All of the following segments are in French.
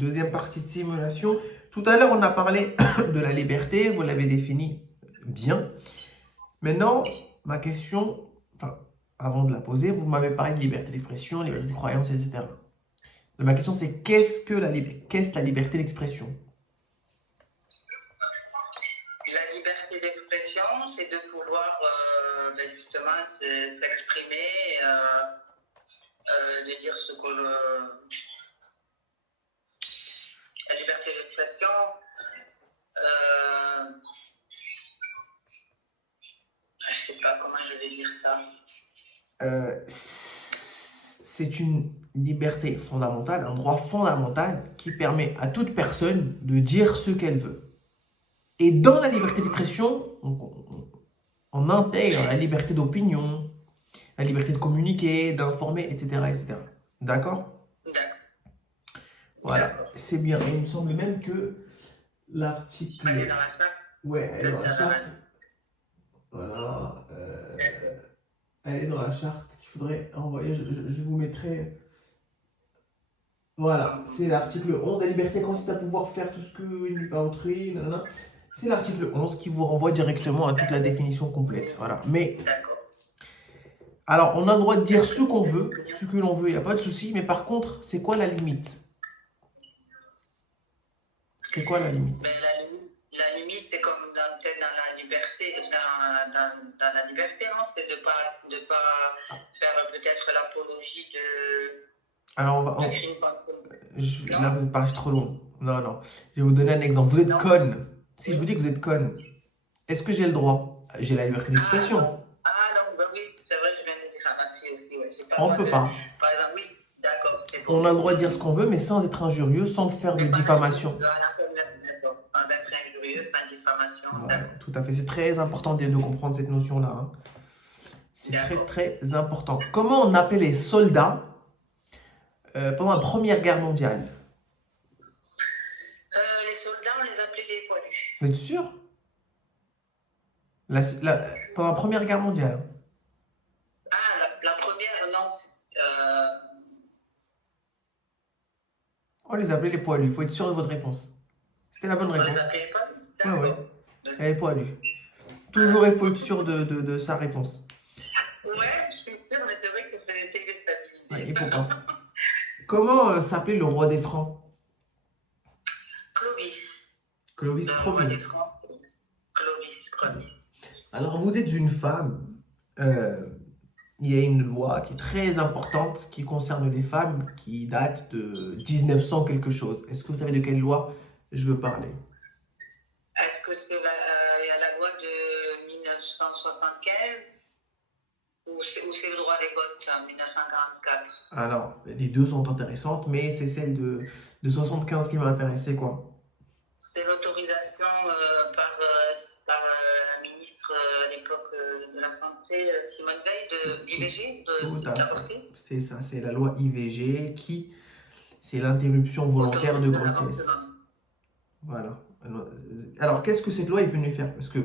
deuxième partie de simulation. Tout à l'heure, on a parlé de la liberté, vous l'avez défini bien. Maintenant, ma question, enfin, avant de la poser, vous m'avez parlé de liberté d'expression, liberté de croyance, etc. Ma question, c'est qu'est-ce la liberté d'expression? La liberté d'expression, c'est de pouvoir justement s'exprimer, de dire ce que la liberté d'expression, je ne sais pas comment je vais dire ça. C'est une liberté fondamentale, un droit fondamental qui permet à toute personne de dire ce qu'elle veut. Et dans la liberté d'expression, on intègre la liberté d'opinion, la liberté de communiquer, d'informer, etc., etc. D'accord? D'accord. Voilà, c'est bien. Et il me semble même que l'article... Elle est dans la charte. Ouais, elle est dans la charte. Voilà. Elle est dans la charte qu'il faudrait envoyer. Je vous mettrai... Voilà, c'est l'article 11. La liberté consiste à pouvoir faire tout ce que nulle part autrui. Nanana. C'est l'article 11 qui vous renvoie directement à toute la définition complète. Voilà. Mais, alors, on a le droit de dire ce qu'on veut, ce que l'on veut, il n'y a pas de souci. Mais par contre, c'est quoi la limite? C'est quoi la limite? La limite, c'est comme peut-être dans la liberté, dans la liberté, non? C'est de pas faire peut-être l'apologie de... Alors, là, vous êtes parti trop long. Non, non. Je vais vous donner un exemple. Vous êtes conne. Si je vous dis que vous êtes conne, est-ce que j'ai le droit? J'ai la liberté d'expression. Ah non, bah oui, c'est vrai, je viens de le dire à ma fille aussi. Ouais. On ne peut pas. Par exemple, oui, d'accord. On a le droit de dire ce qu'on veut, mais sans être injurieux, sans faire de diffamation. Sans être injurieux, sans diffamation. Voilà, tout à fait. C'est très important de comprendre cette notion-là. Hein. C'est très, très important. Comment on appelait les soldats pendant la Première Guerre mondiale? Les soldats, on les appelait les poilus. Vous êtes sûr? Pendant la Première Guerre mondiale. Ah, la première, non. On les appelait les poilus. Il faut être sûr de votre réponse. C'était la bonne réponse. On les appelait les poilus? Ouais. Les poilus. Toujours, il faut être sûr de sa réponse. Ouais, je suis sûre, mais c'est vrai que j'ai été déstabilisée. Ouais, il faut pas. Comment s'appelait le roi des Francs? Clovis. Clovis Ier. Le roi des Francs, c'est Clovis Ier. Alors, vous êtes une femme. Il y a une loi qui est très importante qui concerne les femmes, qui date de 1900 quelque chose. Est-ce que vous savez de quelle loi je veux parler? Est-ce que c'est la loi de 1975 ou c'est le droit des votes en 1944? Alors, les deux sont intéressantes, mais c'est celle de 75 qui m'a intéressé, quoi. C'est l'autorisation par la ministre à l'époque de la Santé, Simone Veil, de l'IVG, d'avorter. C'est ça, c'est la loi IVG qui, c'est l'interruption volontaire de grossesse. Voilà. Alors, qu'est-ce que cette loi est venue faire? Parce que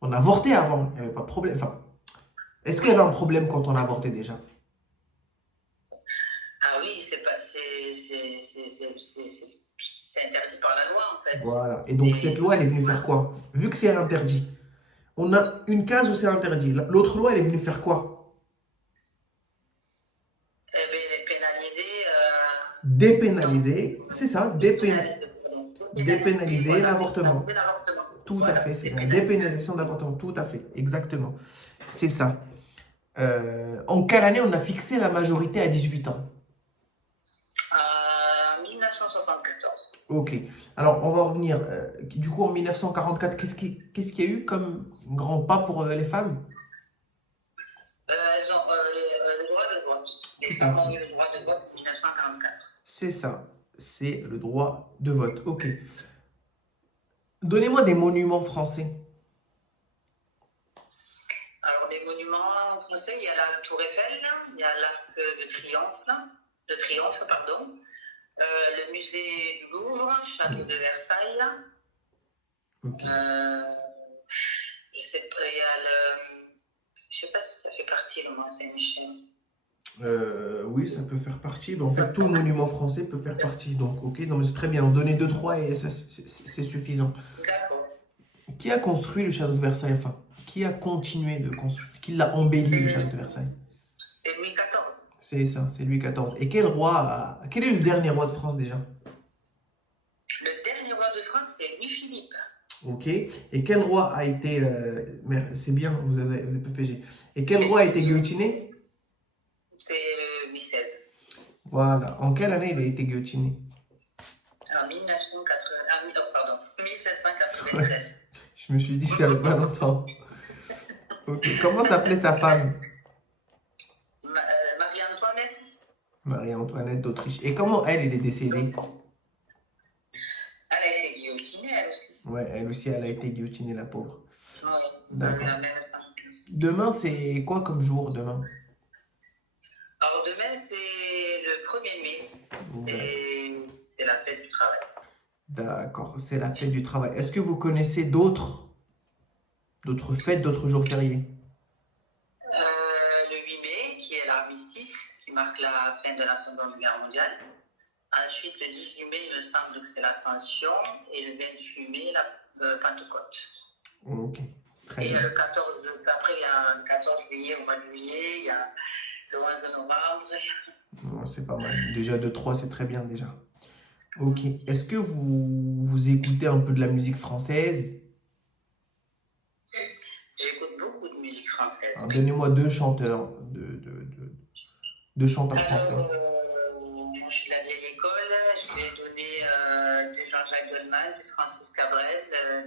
on avortait avant, il n'y avait pas de problème. Enfin, est-ce qu'il y avait un problème quand on avortait déjà? Ah oui, c'est interdit par la loi, en fait. Voilà. Et donc, cette loi, elle est venue faire quoi? Vu que c'est interdit, on a une case où c'est interdit. L'autre loi, elle est venue faire quoi? Eh bien, elle est pénalisée. Dépénaliser, c'est ça, dépénaliser l'avortement. Tout à fait, c'est la dépénalisation de l'avortement, tout à fait, exactement. C'est ça. En quelle année on a fixé la majorité à 18 ans? 1974. Ok. Alors, on va revenir. Du coup, en 1944, qu'est-ce qu'il y a eu comme grand pas pour les femmes? Elles ont le droit de vote. Les femmes ont eu le droit de vote en 1944. C'est ça. C'est le droit de vote. Ok. Donnez-moi des monuments français. Alors, des monuments français, il y a la Tour Eiffel, il y a l'Arc de Triomphe, pardon. Le musée du Louvre, le château de Versailles. Okay. Je sais pas, il y a je sais pas si ça fait partie le Mont Saint-Michel. Oui, ça peut faire partie. En fait, tout monument français peut faire partie. Donc, ok, non, mais c'est très bien. En donner deux, trois et ça, c'est suffisant. D'accord. Qui a construit le château de Versailles? Enfin, qui a continué de construire? Qui l'a embelli, le château de Versailles? C'est Louis XIV. C'est ça, c'est Louis XIV. Et quel roi quel est le dernier roi de France déjà? Le dernier roi de France, c'est Louis-Philippe. Ok. Et quel roi a été. C'est bien, vous avez PPG. Et quel roi a été guillotiné? C'est Louis XVI. Voilà. En quelle année il a été guillotiné? En 1980, pardon, 1793. Je me suis dit, ça fait pas longtemps. Ok. Comment s'appelait sa femme? Marie-Antoinette. Marie-Antoinette d'Autriche. Et comment elle est décédée? Elle a été guillotinée, elle aussi. Ouais, elle aussi, elle a été guillotinée, la pauvre. Oui, D'accord. la même sentence. Demain, c'est quoi comme jour demain? Alors demain, c'est le 1er mai. C'est la fête du travail. D'accord, c'est la fête du travail. Est-ce que vous connaissez d'autres fêtes, d'autres jours fériés? Le 8 mai, qui est l'armistice, qui marque la fin de la Seconde Guerre mondiale. Ensuite, le 18 mai, il me semble que c'est l'Ascension. Et le 28 mai, la Pentecôte. Ok, très Et bien. le 14, après, il y a un 14 juillet, au mois de juillet, il y a le 11 novembre. Bon, c'est pas mal. Déjà, 2-3, c'est très bien déjà. Ok. Est-ce que vous écoutez un peu de la musique française? J'écoute beaucoup de musique française. Alors, donnez-moi deux chanteurs, deux chanteurs français. Alors, moi, je suis de la vieille école. Je vais donner du Jean-Jacques Goldman, du Francis Cabrel,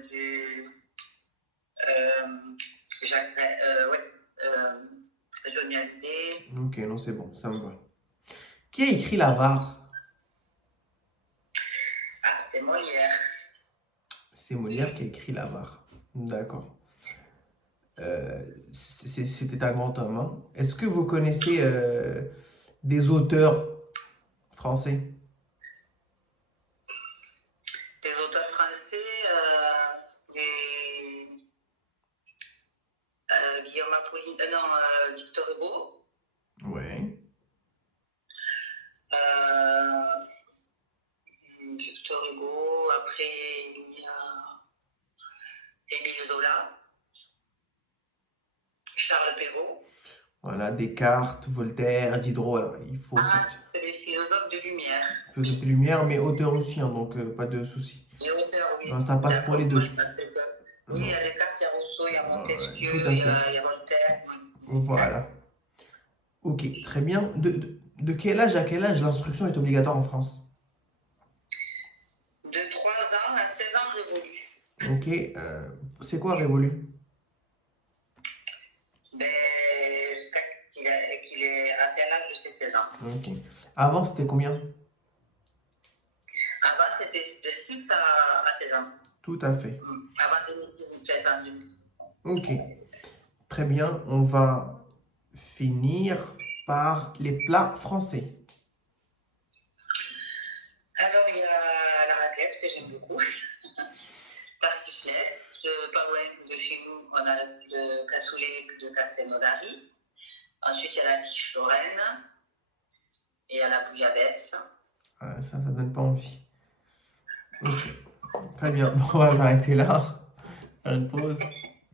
du Jacques, Johnny Hallyday. Ok, non, c'est bon, ça me va. Qui a écrit l'Avare? Ah, c'est Molière. C'est Molière qui a écrit l'Avare. D'accord. C'était un grand homme, hein. Est-ce que vous connaissez des auteurs français? Des auteurs français, Guillaume Apollinaire, Victor Hugo. Ouais. Victor Hugo, après il y a Émile Zola, Charles Perrault. Voilà, Descartes, Voltaire, Diderot. Alors, il faut c'est les philosophes de lumière. philosophe de lumière, mais auteur aussi, hein, donc pas de souci. Les auteurs, oui. Alors, ça passe pour les deux. Oui, il y a Descartes, il y a Rousseau, il y a Montesquieu, tout à il y fait. a Voltaire. Voilà. Ok, très bien. De quel âge à quel âge l'instruction est obligatoire en France? De 3 ans à 16 ans révolus. Ok, c'est quoi révolu? Jusqu'à qu'il ait atteint l'âge de ses 16 ans. Ok. Avant, c'était combien? Avant, c'était de 6 à 16 ans. Tout à fait. Avant 2018. Ok. Très bien, on va finir par les plats français. Alors, il y a la raclette que j'aime beaucoup. Tartiflette. Pas loin de chez nous, on a le cassoulet de Castelnaudary. Ensuite, il y a la quiche lorraine. Et il y a la bouillabaisse. Ah, ça donne pas envie. Ok. Très bien, bon, on va s'arrêter là. Faire une pause.